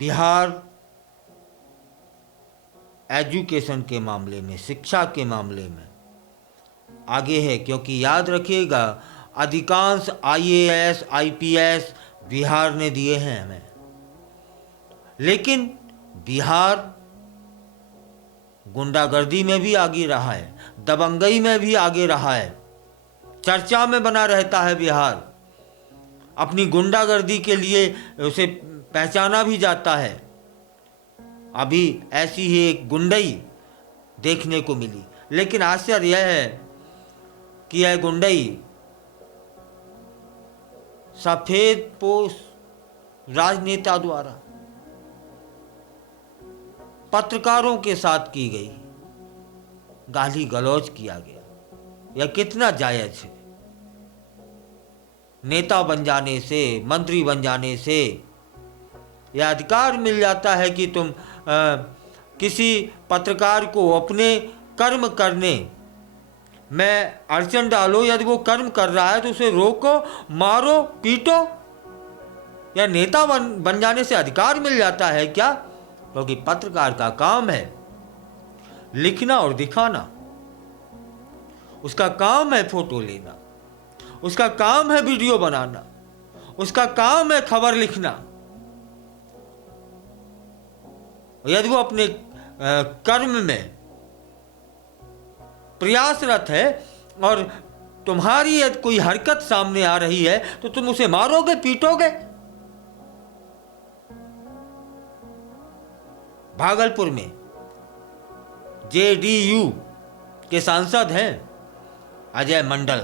Bihar education के मामले में, शिक्षा के मामले में आगे है, क्योंकि याद रखिएगा अधिकांश आईएएस आईपीएस बिहार ने दिए हैं हमें। लेकिन बिहार गुंडागर्दी में भी आगे रहा है, दबंगई में भी आगे रहा है, चर्चा में बना रहता है बिहार। अपनी गुंडागर्दी के लिए उसे पहचाना भी जाता है। अभी ऐसी ही एक गुंडई देखने को मिली, लेकिन आश्चर्य यह है कि यह गुंडई सफेद पोश राजनेता द्वारा पत्रकारों के साथ की गई, गाली गलौज किया गया। यह कितना जायज है? नेता बन जाने से, मंत्री बन जाने से यह अधिकार मिल जाता है कि तुम किसी पत्रकार को अपने कर्म करने में अड़चन डालो। यदि वो कर्म कर रहा है तो उसे रोको, मारो, पीटो। या नेता बन जाने से अधिकार मिल जाता है क्या? क्योंकि पत्रकार का काम है लिखना और दिखाना, उसका काम है फोटो लेना, उसका काम है वीडियो बनाना, उसका काम है खबर लिखना। यदि वो अपने कर्म में प्रयासरत है और तुम्हारी यदि कोई हरकत सामने आ रही है तो तुम उसे मारोगे, पीटोगे। भागलपुर में जेडीयू के सांसद हैं अजय मंडल।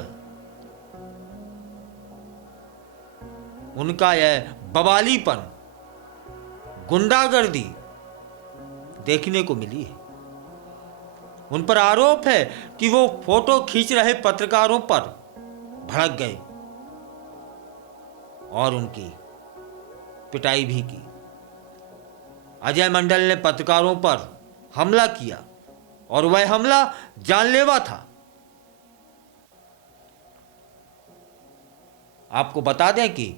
उनका यह बवालीपन, गुंडागर्दी देखने को मिली है। उन पर आरोप है कि वो फोटो खींच रहे पत्रकारों पर भड़क गए और उनकी पिटाई भी की। अजय मंडल ने पत्रकारों पर हमला किया और वह हमला जानलेवा था। आपको बता दें कि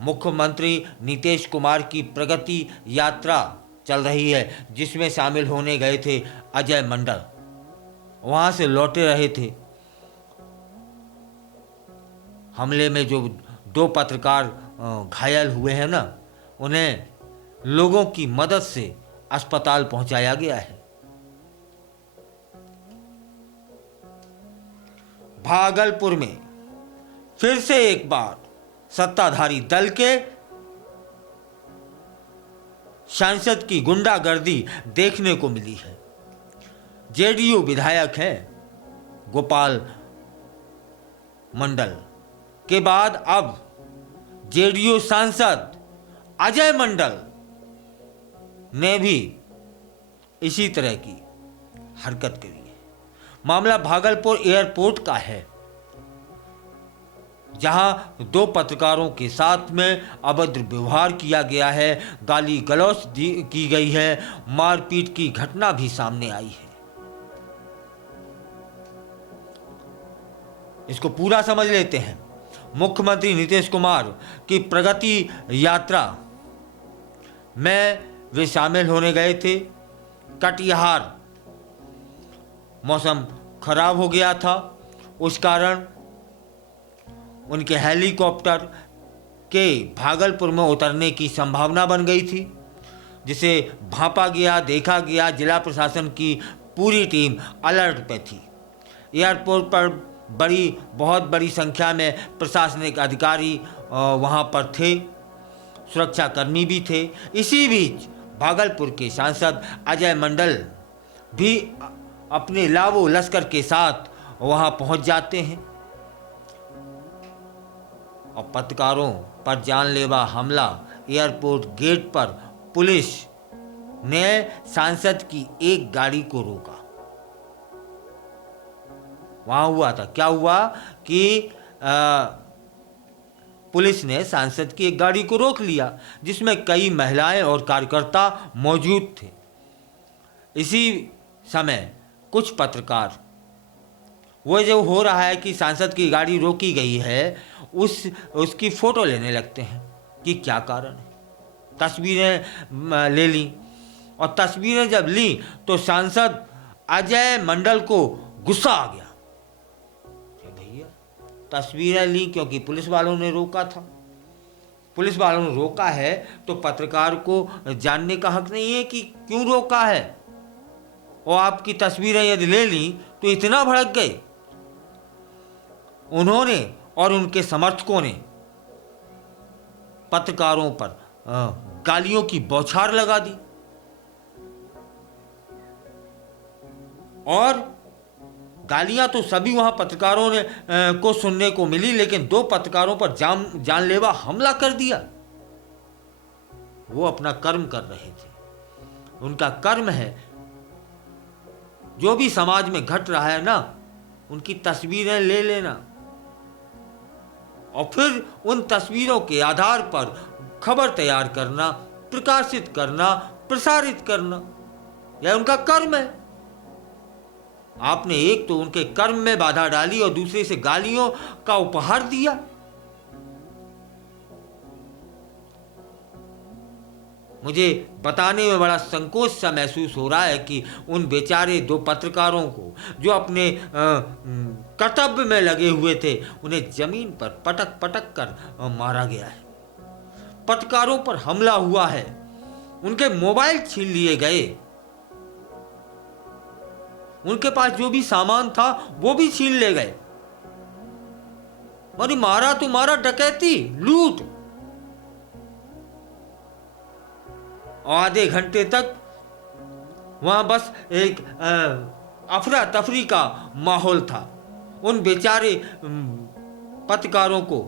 मुख्यमंत्री नीतीश कुमार की प्रगति यात्रा चल रही है, जिसमें शामिल होने गए थे अजय मंडल। वहां से लौटे रहे थे। हमले में जो 2 पत्रकार घायल हुए हैं ना, उन्हें लोगों की मदद से अस्पताल पहुंचाया गया है। भागलपुर में फिर से एक बार सत्ताधारी दल के सांसद की गुंडागर्दी देखने को मिली है। जेडीयू विधायक हैं गोपाल मंडल के बाद अब जेडीयू सांसद अजय मंडल ने भी इसी तरह की हरकत करी है। मामला भागलपुर एयरपोर्ट का है, जहां 2 पत्रकारों के साथ में अभद्र व्यवहार किया गया है, गाली गलौज की गई है, मारपीट की घटना भी सामने आई है। इसको पूरा समझ लेते हैं। मुख्यमंत्री नीतीश कुमार की प्रगति यात्रा में वे शामिल होने गए थे। कटिहार मौसम खराब हो गया था, उस कारण उनके हेलीकॉप्टर के भागलपुर में उतरने की संभावना बन गई थी, जिसे भांपा गया, देखा गया। जिला प्रशासन की पूरी टीम अलर्ट पे थी। एयरपोर्ट पर बहुत बड़ी संख्या में प्रशासनिक अधिकारी वहां पर थे, सुरक्षाकर्मी भी थे। इसी बीच भागलपुर के सांसद अजय मंडल भी अपने लावो लश्कर के साथ वहां पहुंच जाते हैं और पत्रकारों पर जानलेवा हमला। एयरपोर्ट गेट पर पुलिस ने सांसद की एक गाड़ी को रोका। वहां हुआ था क्या हुआ कि पुलिस ने सांसद की एक गाड़ी को रोक लिया, जिसमें कई महिलाएं और कार्यकर्ता मौजूद थे। इसी समय कुछ पत्रकार, वो जो हो रहा है कि सांसद की गाड़ी रोकी गई है, उसकी फोटो लेने लगते हैं कि क्या कारण है। तस्वीरें ले ली, और तस्वीरें जब ली तो सांसद अजय मंडल को गुस्सा आ गया कि भैया तस्वीरें ली क्योंकि पुलिस वालों ने रोका था, पुलिस वालों ने रोका है तो पत्रकार को जानने का हक नहीं है कि क्यों रोका है, और आपकी तस्वीरें यदि ले ली तो इतना भड़क गए। उन्होंने और उनके समर्थकों ने पत्रकारों पर गालियों की बौछार लगा दी, और गालियां तो सभी वहां पत्रकारों ने को सुनने को मिली, लेकिन 2 पत्रकारों पर जानलेवा हमला कर दिया। वो अपना कर्म कर रहे थे, उनका कर्म है, जो भी समाज में घट रहा है ना उनकी तस्वीरें ले लेना और फिर उन तस्वीरों के आधार पर खबर तैयार करना, प्रकाशित करना, प्रसारित करना, यह उनका कर्म है। आपने एक तो उनके कर्म में बाधा डाली और दूसरे से गालियों का उपहार दिया। मुझे बताने में बड़ा संकोच सा महसूस हो रहा है कि उन बेचारे 2 पत्रकारों को जो अपने कर्तव्य में लगे हुए थे उन्हें जमीन पर पटक पटक कर मारा गया है। पत्रकारों पर हमला हुआ है, उनके मोबाइल छीन लिए गए, उनके पास जो भी सामान था वो भी छीन ले गए। अरे मारा तो मारा, डकैती, लूट। और आधे घंटे तक वहां बस एक अफरा तफरी का माहौल था। उन बेचारे पत्रकारों को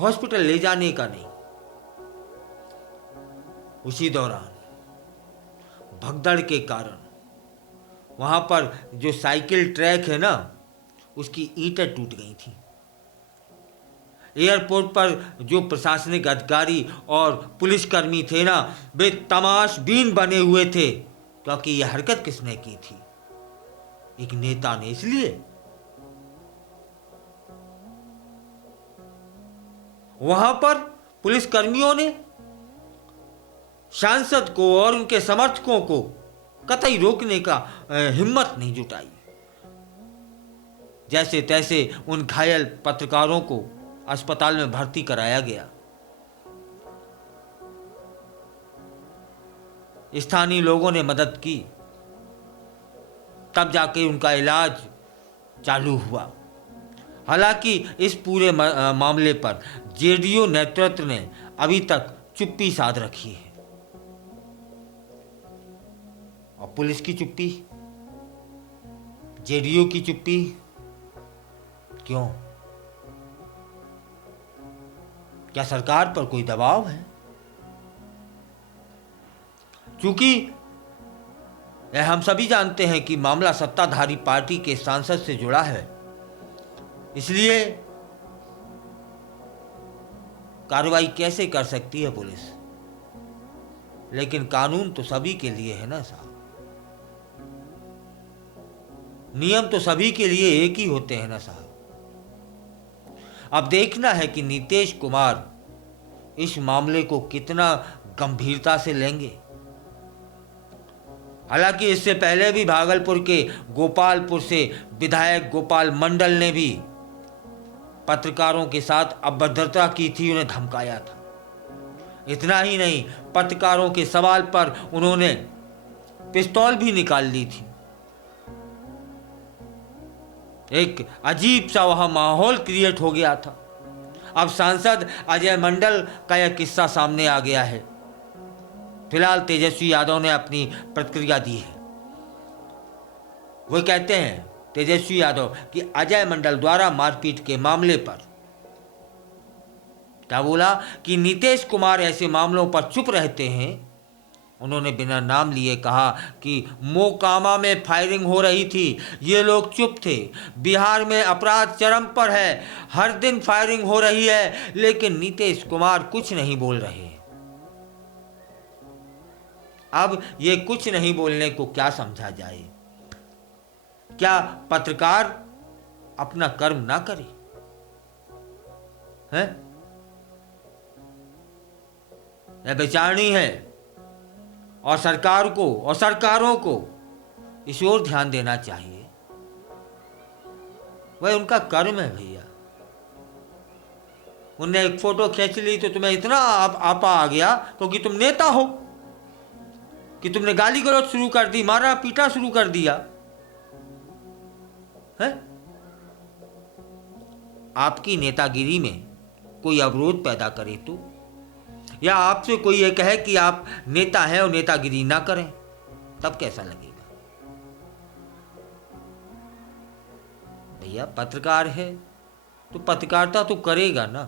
हॉस्पिटल ले जाने का नहीं। उसी दौरान भगदड़ के कारण वहां पर जो साइकिल ट्रैक है ना उसकी ईंटें टूट गई थी। एयरपोर्ट पर जो प्रशासनिक अधिकारी और पुलिसकर्मी थे ना वे तमाशबीन बने हुए थे, क्योंकि यह हरकत किसने की थी? एक नेता ने। इसलिए वहां पर पुलिसकर्मियों ने सांसद को और उनके समर्थकों को कतई रोकने का हिम्मत नहीं जुटाई। जैसे तैसे उन घायल पत्रकारों को अस्पताल में भर्ती कराया गया। स्थानीय लोगों ने मदद की, तब जाके उनका इलाज चालू हुआ। हालांकि इस पूरे मामले पर जेडीयू नेतृत्व ने अभी तक चुप्पी साध रखी है। और पुलिस की चुप्पी, जेडीयू की चुप्पी क्यों? क्या सरकार पर कोई दबाव है? क्योंकि यह हम सभी जानते हैं कि मामला सत्ताधारी पार्टी के सांसद से जुड़ा है, इसलिए कार्रवाई कैसे कर सकती है पुलिस? लेकिन कानून तो सभी के लिए है ना साहब, नियम तो सभी के लिए एक ही होते हैं ना साहब। अब देखना है कि नीतीश कुमार इस मामले को कितना गंभीरता से लेंगे। हालांकि इससे पहले भी भागलपुर के गोपालपुर से विधायक गोपाल मंडल ने भी पत्रकारों के साथ अभद्रता की थी, उन्हें धमकाया था। इतना ही नहीं, पत्रकारों के सवाल पर उन्होंने पिस्तौल भी निकाल ली थी। एक अजीब सा वहां माहौल क्रिएट हो गया था। अब सांसद अजय मंडल का यह किस्सा सामने आ गया है। फिलहाल तेजस्वी यादव ने अपनी प्रतिक्रिया दी है। वो कहते हैं तेजस्वी यादव कि अजय मंडल द्वारा मारपीट के मामले पर क्या बोला कि नीतीश कुमार ऐसे मामलों पर चुप रहते हैं। उन्होंने बिना नाम लिए कहा कि मोकामा में फायरिंग हो रही थी, ये लोग चुप थे। बिहार में अपराध चरम पर है, हर दिन फायरिंग हो रही है, लेकिन नीतीश कुमार कुछ नहीं बोल रहे। अब ये कुछ नहीं बोलने को क्या समझा जाए? क्या पत्रकार अपना कर्म ना करे? हैं? यह बेचारनी है। और सरकार को और सरकारों को इस ओर ध्यान देना चाहिए। वह उनका कर्म है भैया। उनने एक फोटो खींच ली तो तुम्हें इतना आपा आ गया क्योंकि तुम नेता हो कि तुमने गाली गलौज शुरू कर दी, मारा पीटा शुरू कर दिया है। आपकी नेतागिरी में कोई अवरोध पैदा करे तो, या आपसे कोई ये कहे कि आप नेता हैं और नेतागिरी ना करें, तब कैसा लगेगा? भैया पत्रकार है तो पत्रकारिता तो करेगा ना।